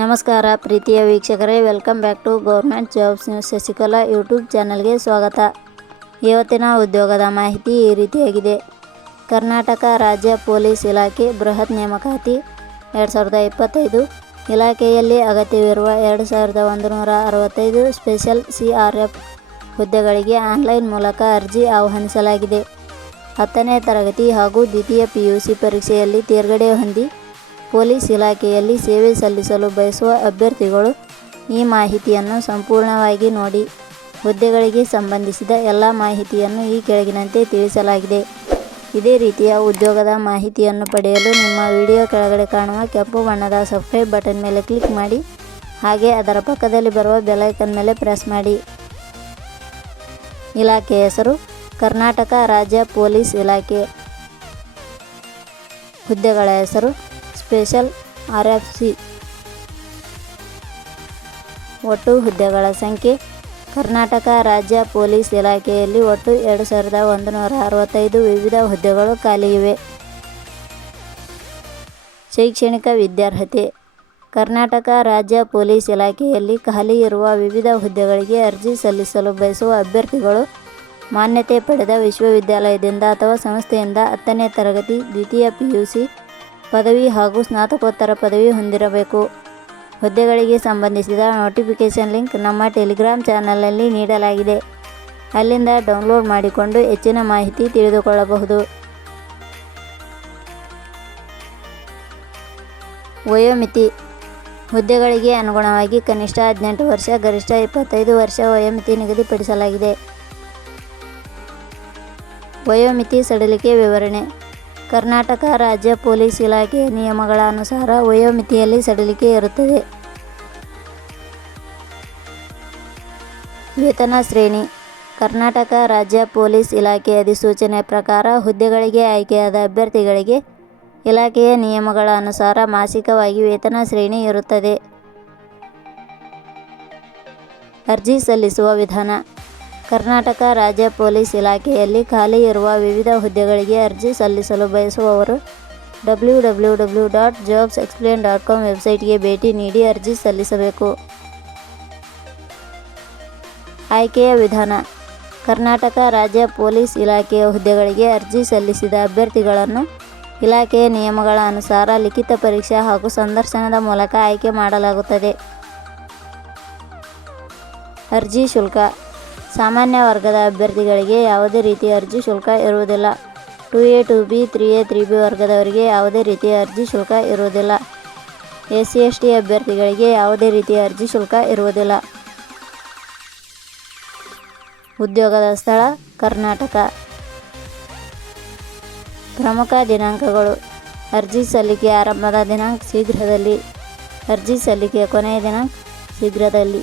ನಮಸ್ಕಾರ ಪ್ರೀತಿಯ ವೀಕ್ಷಕರೇ welcome back to government jobs news Shashikala YouTube ಚಾನಲ್ಗೆ ಸ್ವಾಗತ. ಇವತ್ತಿನ ಉದ್ಯೋಗದ ಮಾಹಿತಿ ಈ ರೀತಿಯಾಗಿದೆ. ಕರ್ನಾಟಕ ರಾಜ್ಯ ಪೊಲೀಸ್ ಇಲಾಖೆ ಬೃಹತ್ ನೇಮಕಾತಿ ಎರಡು ಸಾವಿರದ ಇಪ್ಪತ್ತೈದು. ಇಲಾಖೆಯಲ್ಲಿ ಅಗತ್ಯವಿರುವ ಎರಡು ಸಾವಿರದ ಒಂದು ನೂರ ಅರವತ್ತೈದು ಸ್ಪೆಷಲ್ ಸಿ ಆರ್ ಎಫ್ ಹುದ್ದೆಗಳಿಗೆ ಆನ್ಲೈನ್ ಮೂಲಕ ಅರ್ಜಿ ಆಹ್ವಾನಿಸಲಾಗಿದೆ. ಹತ್ತನೇ ತರಗತಿ ಹಾಗೂ ದ್ವಿತೀಯ ಪಿ ಯು ಸಿ ಪರೀಕ್ಷೆಯಲ್ಲಿ ತೇರ್ಗಡೆ ಹೊಂದಿ ಪೊಲೀಸ್ ಇಲಾಖೆಯಲ್ಲಿ ಸೇವೆ ಸಲ್ಲಿಸಲು ಬಯಸುವ ಅಭ್ಯರ್ಥಿಗಳು ಈ ಮಾಹಿತಿಯನ್ನು ಸಂಪೂರ್ಣವಾಗಿ ನೋಡಿ ಹುದ್ದೆಗಳಿಗೆ ಸಂಬಂಧಿಸಿದ ಎಲ್ಲ ಮಾಹಿತಿಯನ್ನು ಈ ಕೆಳಗಿನಂತೆ ತಿಳಿಸಲಾಗಿದೆ. ಇದೇ ರೀತಿಯ ಉದ್ಯೋಗದ ಮಾಹಿತಿಯನ್ನು ಪಡೆಯಲು ನಿಮ್ಮ ವಿಡಿಯೋ ಕೆಳಗಡೆ ಕಾಣುವ ಕೆಂಪು ಬಣ್ಣದ ಸಬ್ಸ್ಕ್ರೈಬ್ ಬಟನ್ ಮೇಲೆ ಕ್ಲಿಕ್ ಮಾಡಿ, ಹಾಗೆ ಅದರ ಪಕ್ಕದಲ್ಲಿ ಬರುವ ಬೆಲೈಕನ್ ಮೇಲೆ ಪ್ರೆಸ್ ಮಾಡಿ. ಇಲಾಖೆ ಹೆಸರು, ಕರ್ನಾಟಕ ರಾಜ್ಯ ಪೊಲೀಸ್ ಇಲಾಖೆ. ಹುದ್ದೆಗಳ ಹೆಸರು ಸ್ಪೆಷಲ್ ಆರ್ ಎಫ್ ಸಿ ಒಟ್ಟು ಹುದ್ದೆಗಳ ಸಂಖ್ಯೆ, ಕರ್ನಾಟಕ ರಾಜ್ಯ ಪೊಲೀಸ್ ಇಲಾಖೆಯಲ್ಲಿ ಒಟ್ಟು ಎರಡು ಸಾವಿರದ ಒಂದು ನೂರ ಅರವತ್ತೈದು ವಿವಿಧ ಹುದ್ದೆಗಳು ಖಾಲಿ ಇವೆ. ಶೈಕ್ಷಣಿಕ ವಿದ್ಯಾರ್ಹತೆ, ಕರ್ನಾಟಕ ರಾಜ್ಯ ಪೊಲೀಸ್ ಇಲಾಖೆಯಲ್ಲಿ ಖಾಲಿ ಇರುವ ವಿವಿಧ ಹುದ್ದೆಗಳಿಗೆ ಅರ್ಜಿ ಸಲ್ಲಿಸಲು ಬಯಸುವ ಅಭ್ಯರ್ಥಿಗಳು ಮಾನ್ಯತೆ ಪಡೆದ ವಿಶ್ವವಿದ್ಯಾಲಯದಿಂದ ಅಥವಾ ಸಂಸ್ಥೆಯಿಂದ ಹತ್ತನೇ ತರಗತಿ, ದ್ವಿತೀಯ ಪಿ ಯು ಸಿ ಪದವಿ ಹಾಗೂ ಸ್ನಾತಕೋತ್ತರ ಪದವಿ ಹೊಂದಿರಬೇಕು. ಹುದ್ದೆಗಳಿಗೆ ಸಂಬಂಧಿಸಿದ ನೋಟಿಫಿಕೇಷನ್ ಲಿಂಕ್ ನಮ್ಮ ಟೆಲಿಗ್ರಾಮ್ ಚಾನಲಲ್ಲಿ ನೀಡಲಾಗಿದೆ. ಅಲ್ಲಿಂದ ಡೌನ್ಲೋಡ್ ಮಾಡಿಕೊಂಡು ಹೆಚ್ಚಿನ ಮಾಹಿತಿ ತಿಳಿದುಕೊಳ್ಳಬಹುದು. ವಯೋಮಿತಿ. ಹುದ್ದೆಗಳಿಗೆ ಅನುಗುಣವಾಗಿ ಕನಿಷ್ಠ ಹದಿನೆಂಟು ವರ್ಷ, ಗರಿಷ್ಠ ಇಪ್ಪತ್ತೈದು ವರ್ಷ ವಯೋಮಿತಿ ನಿಗದಿಪಡಿಸಲಾಗಿದೆ. ವಯೋಮಿತಿ ಸಡಿಲಿಕೆ ವಿವರಣೆ. ಕರ್ನಾಟಕ ರಾಜ್ಯ ಪೊಲೀಸ್ ಇಲಾಖೆಯ ನಿಯಮಗಳ ಅನುಸಾರ ವಯೋಮಿತಿಯಲ್ಲಿ ಸಡಿಲಿಕೆ ಇರುತ್ತದೆ ವೇತನ ಶ್ರೇಣಿ. ಕರ್ನಾಟಕ ರಾಜ್ಯ ಪೊಲೀಸ್ ಇಲಾಖೆ ಅಧಿಸೂಚನೆ ಪ್ರಕಾರ ಹುದ್ದೆಗಳಿಗೆ ಆಯ್ಕೆಯಾದ ಅಭ್ಯರ್ಥಿಗಳಿಗೆ ಇಲಾಖೆಯ ನಿಯಮಗಳ ಅನುಸಾರ ಮಾಸಿಕವಾಗಿ ವೇತನ ಶ್ರೇಣಿ ಇರುತ್ತದೆ ಅರ್ಜಿ ಸಲ್ಲಿಸುವ ವಿಧಾನ. ಕರ್ನಾಟಕ ರಾಜ್ಯ ಪೊಲೀಸ್ ಇಲಾಖೆಯಲ್ಲಿ ಖಾಲಿ ಇರುವ ವಿವಿಧ ಹುದ್ದೆಗಳಿಗೆ ಅರ್ಜಿ ಸಲ್ಲಿಸಲು ಬಯಸುವವರು W W W dot jobs explain dot com ವೆಬ್ಸೈಟ್ಗೆ ಭೇಟಿ ನೀಡಿ ಅರ್ಜಿ ಸಲ್ಲಿಸಬೇಕು. ಆಯ್ಕೆಯ ವಿಧಾನ, ಕರ್ನಾಟಕ ರಾಜ್ಯ ಪೊಲೀಸ್ ಇಲಾಖೆಯ ಹುದ್ದೆಗಳಿಗೆ ಅರ್ಜಿ ಸಲ್ಲಿಸಿದ ಅಭ್ಯರ್ಥಿಗಳನ್ನು ಇಲಾಖೆಯ ನಿಯಮಗಳ ಅನುಸಾರ ಲಿಖಿತ ಪರೀಕ್ಷೆ ಹಾಗೂ ಸಂದರ್ಶನದ ಮೂಲಕ ಆಯ್ಕೆ ಮಾಡಲಾಗುತ್ತದೆ. ಅರ್ಜಿ ಶುಲ್ಕ ಸಾಮಾನ್ಯ ವರ್ಗದ ಅಭ್ಯರ್ಥಿಗಳಿಗೆ ಯಾವುದೇ ರೀತಿಯ ಅರ್ಜಿ ಶುಲ್ಕ ಇರುವುದಿಲ್ಲ. Two A two B three A three B ವರ್ಗದವರಿಗೆ ಯಾವುದೇ ರೀತಿಯ ಅರ್ಜಿ ಶುಲ್ಕ ಇರುವುದಿಲ್ಲ. ಎಸ್ ಸಿ ಎಸ್ ಟಿ ಅಭ್ಯರ್ಥಿಗಳಿಗೆ ಯಾವುದೇ ರೀತಿಯ ಅರ್ಜಿ ಶುಲ್ಕ ಇರುವುದಿಲ್ಲ. ಉದ್ಯೋಗದ ಸ್ಥಳ, ಕರ್ನಾಟಕ. ಪ್ರಮುಖ ದಿನಾಂಕಗಳು. ಅರ್ಜಿ ಸಲ್ಲಿಕೆ ಆರಂಭದ ದಿನಾಂಕ ಶೀಘ್ರದಲ್ಲಿ. ಅರ್ಜಿ ಸಲ್ಲಿಕೆಯ ಕೊನೆಯ ದಿನಾಂಕ ಶೀಘ್ರದಲ್ಲಿ.